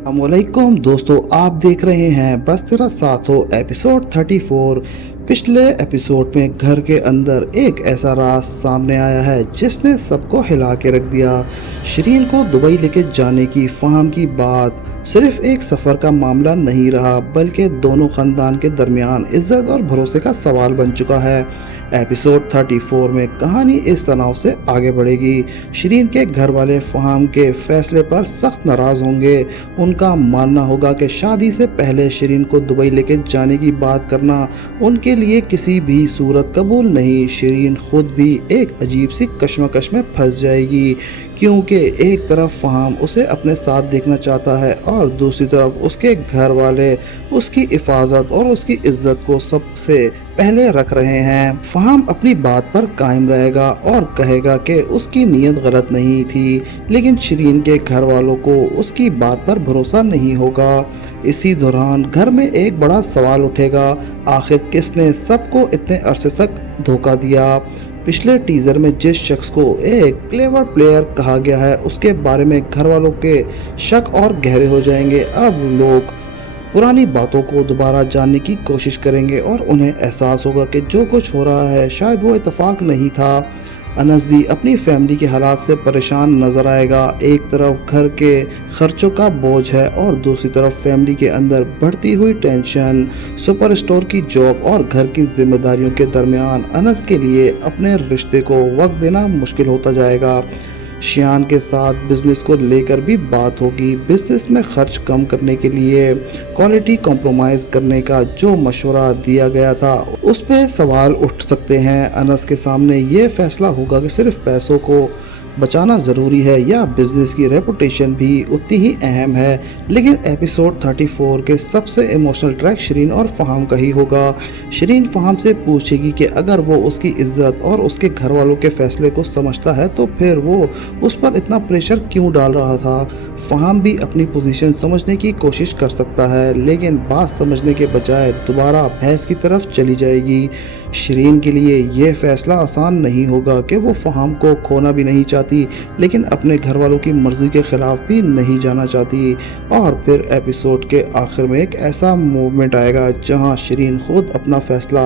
अस्सलामुअलैकुम दोस्तों, आप देख रहे हैं बस तेरा साथ हो एपिसोड 34। पिछले एपिसोड में घर के अंदर एक ऐसा राज सामने आया है जिसने सबको हिला के रख दिया। शरीन को दुबई लेके जाने की फहम की बात सिर्फ एक सफ़र का मामला नहीं रहा, बल्कि दोनों ख़ानदान के दरमियान इज्जत और भरोसे का सवाल बन चुका है। एपिसोड 34 में कहानी इस तनाव से आगे बढ़ेगी। शरीन के घर वाले फहम के फैसले पर सख्त नाराज़ होंगे। उनका मानना होगा कि शादी से पहले शरीन को दुबई लेके जाने की बात करना उनके लिए किसी भी सूरत कबूल नहीं। शरीन खुद भी एक अजीब सी कश्मकश में फंस जाएगी, क्योंकि एक तरफ फहम उसे अपने साथ देखना चाहता है और दूसरी तरफ उसके घर वाले उसकी हिफाजत और उसकी इज्जत को सबसे पहले रख रहे हैं। फहम अपनी बात पर कायम रहेगा और कहेगा कि उसकी नीयत गलत नहीं थी, लेकिन शरीन के घर वालों को उसकी बात पर भरोसा नहीं होगा। इसी दौरान घर में एक बड़ा सवाल उठेगा, आखिर किसने सबको इतने अरसे तक धोखा दिया। पिछले टीज़र में जिस शख्स को एक क्लेवर प्लेयर कहा गया है, उसके बारे में घर वालों के शक और गहरे हो जाएंगे। अब लोग पुरानी बातों को दोबारा जानने की कोशिश करेंगे और उन्हें एहसास होगा कि जो कुछ हो रहा है शायद वो इत्तेफाक नहीं था। अनस भी अपनी फैमिली के हालात से परेशान नज़र आएगा। एक तरफ घर के खर्चों का बोझ है और दूसरी तरफ फैमिली के अंदर बढ़ती हुई टेंशन, सुपर स्टोर की जॉब और घर की जिम्मेदारियों के दरमियान अनस के लिए अपने रिश्ते को वक्त देना मुश्किल होता जाएगा। शियान के साथ बिजनेस को लेकर भी बात होगी। बिजनेस में खर्च कम करने के लिए क्वालिटी कॉम्प्रोमाइज़ करने का जो मशवरा दिया गया था, उस पर सवाल उठ सकते हैं। अनस के सामने ये फैसला होगा कि सिर्फ पैसों को बचाना ज़रूरी है या बिजनेस की रेपुटेशन भी उतनी ही अहम है। लेकिन एपिसोड 34 के सबसे इमोशनल ट्रैक शरीन और फहम का ही होगा। शरीन फहम से पूछेगी कि अगर वो उसकी इज्जत और उसके घर वालों के फैसले को समझता है तो फिर वो उस पर इतना प्रेशर क्यों डाल रहा था। फहम भी अपनी पोजीशन समझने की कोशिश कर सकता है, लेकिन बात समझने के बजाय दोबारा बहस की तरफ चली जाएगी। शरीन के लिए यह फैसला आसान नहीं होगा कि वो फहम को खोना भी नहीं चाहती, लेकिन अपने घर वालों की मर्जी के खिलाफ भी नहीं जाना चाहती। और फिर एपिसोड के आखिर में एक ऐसा मूवमेंट आएगा जहां शरीन खुद अपना फैसला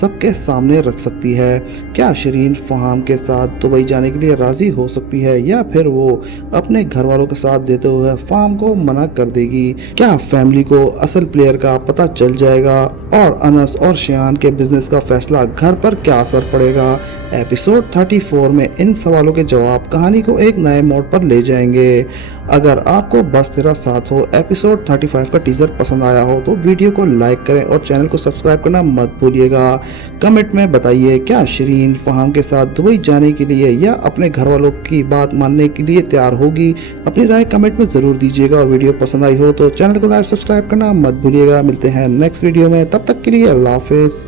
सबके सामने रख सकती है। क्या शरीन फहम के साथ दुबई जाने के लिए राज़ी हो सकती है या फिर वो अपने घर वालों के साथ देते हुए फहम को मना कर देगी। क्या फैमिली को असल प्लेयर का पता चल जाएगा और अनस और शियान के बिजनेस का फैसला घर पर क्या असर पड़ेगा। एपिसोड 34 में इन सवालों के जवाब कहानी को एक नए मोड़ पर ले जाएंगे। अगर आपको बस तेरा साथ हो एपिसोड 35 का टीजर पसंद आया हो तो वीडियो को लाइक करें और चैनल को सब्सक्राइब करना मत भूलिएगा। कमेंट में बताइए, क्या शरीन फहम के साथ दुबई जाने के लिए या अपने घर वालों की बात मानने के लिए तैयार होगी। अपनी राय कमेंट में ज़रूर दीजिएगा और वीडियो पसंद आई हो तो चैनल को लाइक सब्सक्राइब करना मत भूलिएगा। मिलते हैं नेक्स्ट वीडियो में, तब तक के लिए अल्लाह हाफिज़।